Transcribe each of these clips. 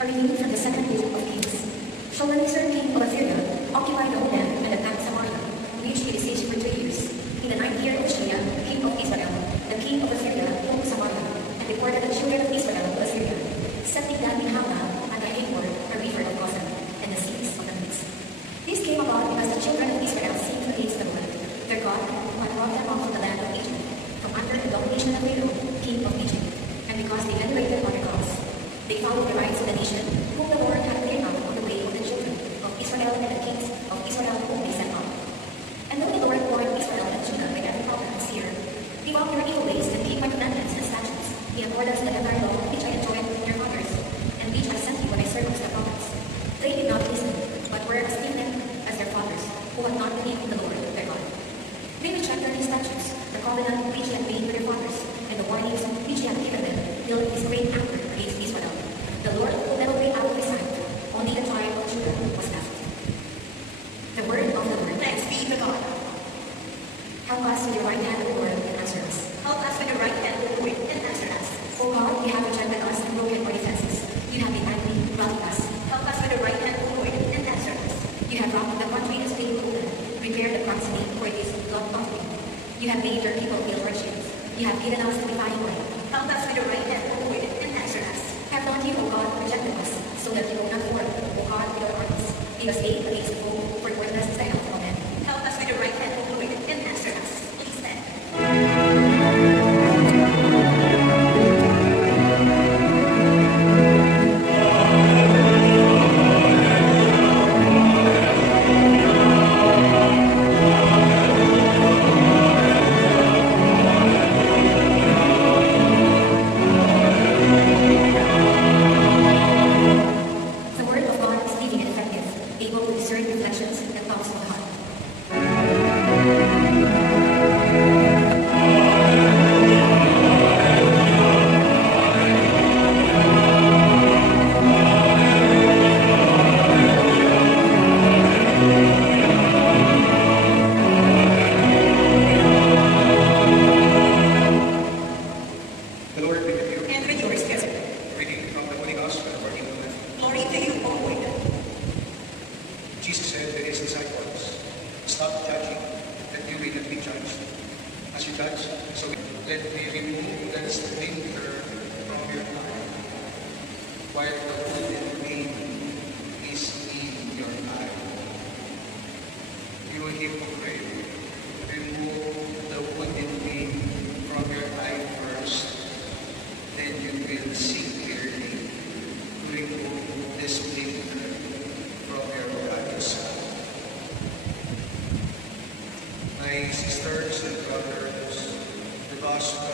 are renewed from the second book of Kings. Shalmaneser, king of Assyria, occupied the homeland and attacked Samaria, which he besieged for 3 years. In the 9th year of Shea, king of Israel, the king of Assyria took Samaria and deported the children of Israel to Assyria, setting down in Halah and the Habor, a river of Gozan, and the seas of the Medes. This came about because the children of Israel sinned against the Lord, their God, who had brought them out from the land of Egypt, from under the domination of Pharaoh, king of Egypt, and because they venerated other gods. They followed the rites of the nation, whom the Lord had taken out on the way of the children of Israel and the kings of Israel whom they sent out. And though the Lord warned Israel and Judah by every prophet and seer, give up your evil ways and keep my commandments and statutes, in accordance with the entire law which I enjoined your fathers, and which I sent you when I served the prophets. They did not listen, but were as ignorant as their fathers, who had not believed in the Lord their God. They rejected his statutes, the covenant which he had made with their fathers, and the warnings which he had given them, till his great anger against Israel. The Lord will never be out of his sight. Only the tribe of Judah was left. The word of the Lord. Thanks be to God. Help us with your right hand, O Lord, and answer us. Help us with your right hand, O Lord, and answer us. O God, you have rejected us and broken our defenses. You have been angry, wrath us. Help us with your right hand, O Lord, and answer us. You have rocked the country as stable open. Prepare the proximity for it is blood offering. You have made your people feel hardships. You have given us the defying way. Help us with your right hand, O Lord, and answer us. Have not you, O God, rejected us, so that you will not form, O God, with your armies. Give us aid against the foe, for your blessings I have from them. Help us with your right hand, O Lord, and answer us. Please stand. The word of God is living and effective, able to discern reflections and thoughts of the heart. The Lord be with you. And with your spirit. Reading from the Holy Gospel according to Matthew. Glory to you, O Lord. Jesus said to his disciples, "Stop judging, that you may not be judged. As you judge, so let me remove that splinter from your eye, while the wooden beam is in your eye. You hypocrite, remove the wooden beam from your eye first, then you will see clearly to remove the splinter from your right side." My sisters and brothers, the gospel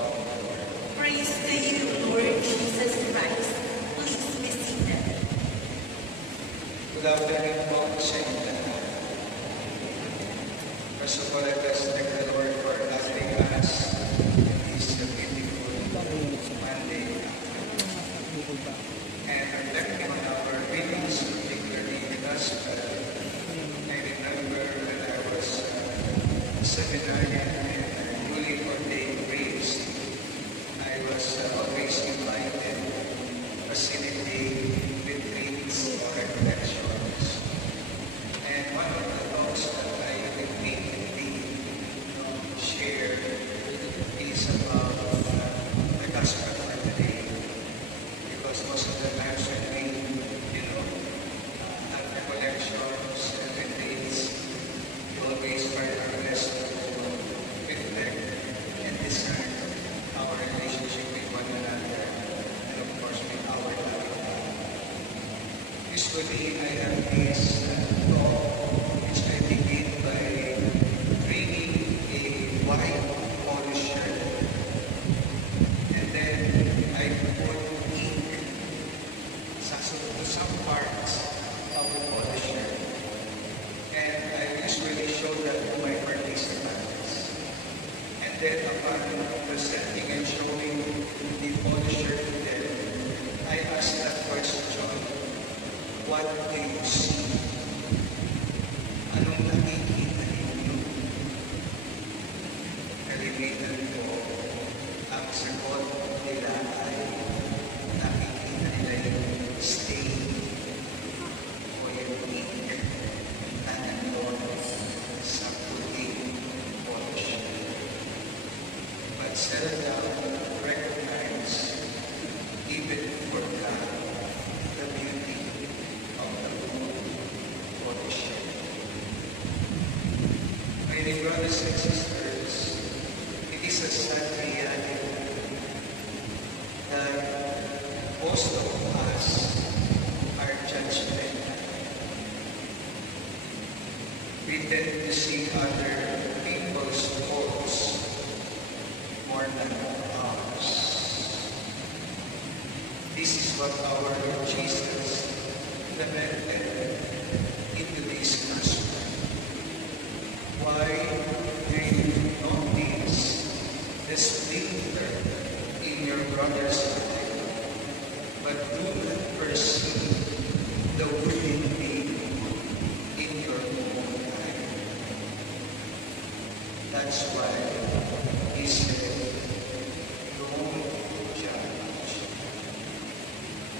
of the Lord. Praise to you, Lord Jesus Christ. Please be seated. Without any fault, saying that. First of all, I bless the Lord for having us in this beautiful Monday. And reflecting on our readings, particularly the gospel, I remember when I was seminarian and newly ordained priest, I was always invited to facilitate retreats or reflections. And one of the talks that I repeatedly share is about the gospel for today. Because most of the times when we, have recollections and retreats, we always try our best to reflect and discern our relationship with one another and of course with our life. Usually I have this talk which I begin by reading a white polo shirt, and then I put ink sa some parts of the polo shirt. And I usually show that to my participants. And then upon presenting and showing the polo shirt to them, I ask that question, what do you see? Anong nakikita ninyo? Kalimitan ko, ang sagot nila ay nakikita nila yung settle down, recognize, even for God, the beauty of the moon or the ship. My dear brothers and sisters, it is a sad reality that most of us are judgmental. We tend to see other people's faults more than ours. This is what our Lord Jesus lamented into this gospel. Why do you notice the splinter in your brother's eye, but do not perceive the wooden beam in your own eye? That's why he said, don't judge.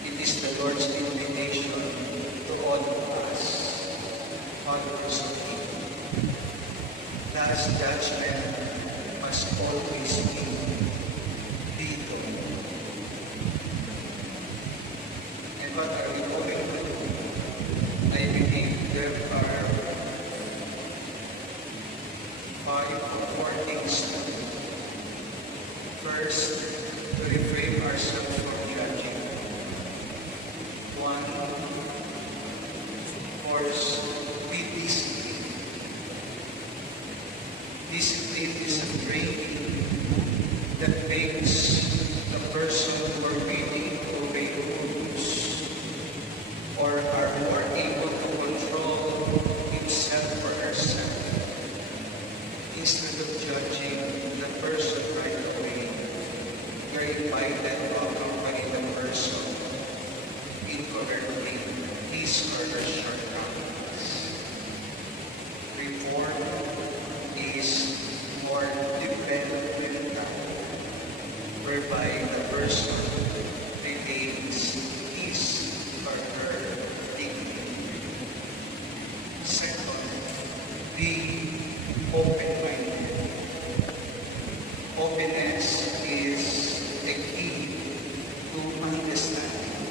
It is the Lord's invitation to all of us, followers of Him. Thus, judgment must always be dito. And what are we going to do? I believe there are 5 or 4 things to do. First, to refrain ourselves from judging. 1, of course, be disciplined. Discipline is a training that makes the person more willing to obey rules or are more able to control himself or herself. Instead of judging the person right away, you're invited to accompany the person in correcting his or her shortcomings. Reform is more developmental, whereby the person retains his or her dignity. Second, be open-minded. Openness is the key to understanding.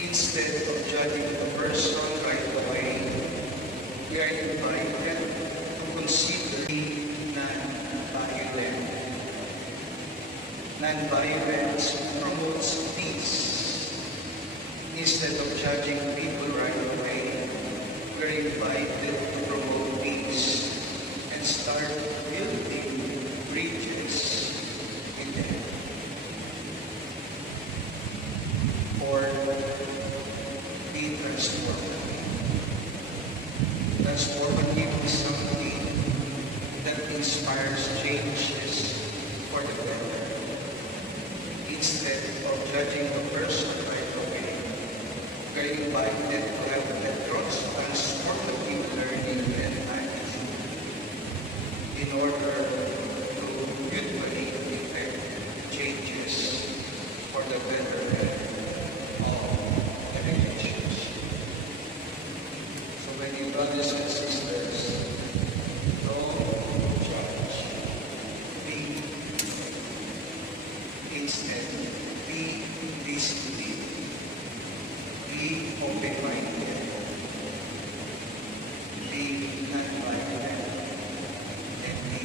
Instead of judging the person right away, we are invited to consider being non-violent. Non-violence promotes peace. Instead of judging people right away, we are invited to promote peace and start building bridges with them. Or be transformative. Transformative is something that inspires changes for the better. Instead of judging the person right away, we are invited to have a transformative learning and attitude in order to mutually effect changes for the betterment of the relationship. So when you brothers and sisters, don't judge. Be instead, be disciplined. Be open-minded. Be non-violent. And be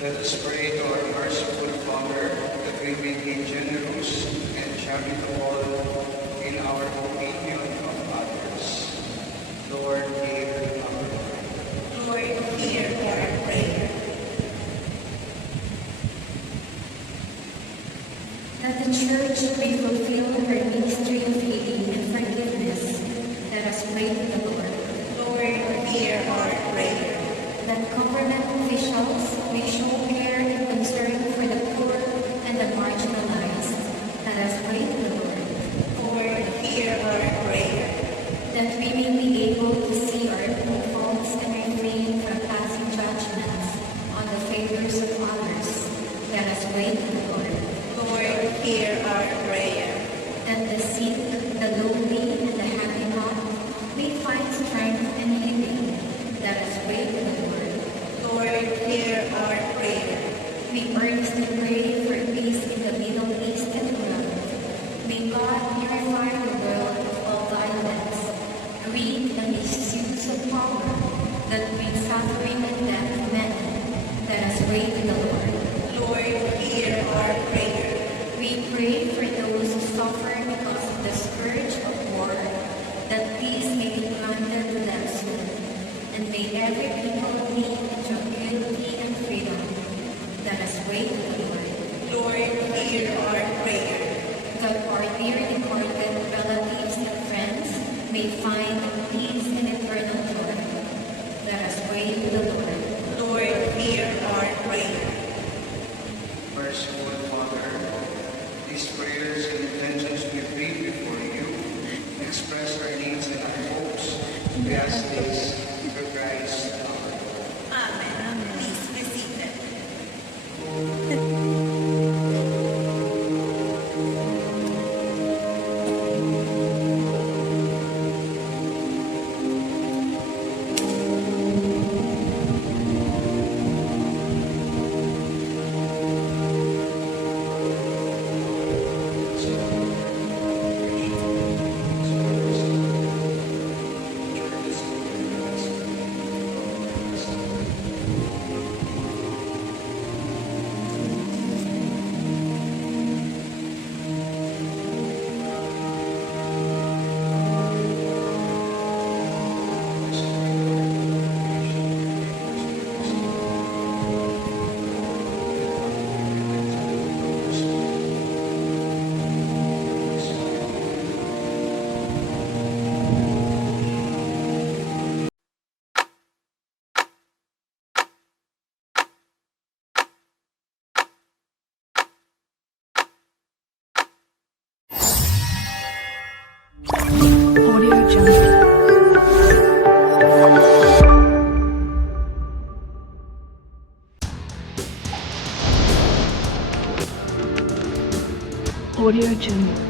Let us pray to our merciful Father that we may be generous and charitable in our opinion of others. Lord, hear our prayer. Lord, hear our prayer. That the Church may fulfill her ministry of healing and forgiveness, let us pray to the Lord. Lord, hear our prayer. That government officials may show care and concern for the poor and the marginalized, let us pray to the Lord. Lord, hear our prayer. That we may be able to see our own faults and refrain from passing judgments on the failures of others, let us pray to the Lord. Lord, hear our prayer. That the sick, the lonely, and the handicapped may find strength and healing, let us pray to the Lord. Lord, hear our prayer. We earnestly pray for peace in the Middle East and world. May God purify the world of all violence, greed, and misuse of power that bring suffering and death to many. Let us pray to the Lord. Lord, hear our prayer. We pray for those who suffer because of the scourge of war, that peace may be granted to them soon, and may every people live in tranquility and freedom. Let us pray to the Lord. Lord, hear our prayer. That our dear departed relatives and friends may find peace and eternal joy. Let us pray to the Lord. Lord, hear our prayer. Merciful Father, these prayers and intentions we bring before you express our needs and our hopes. We ask this through Christ our Lord. Amen. Please be seated. Audio Jungle. Audio Jungle.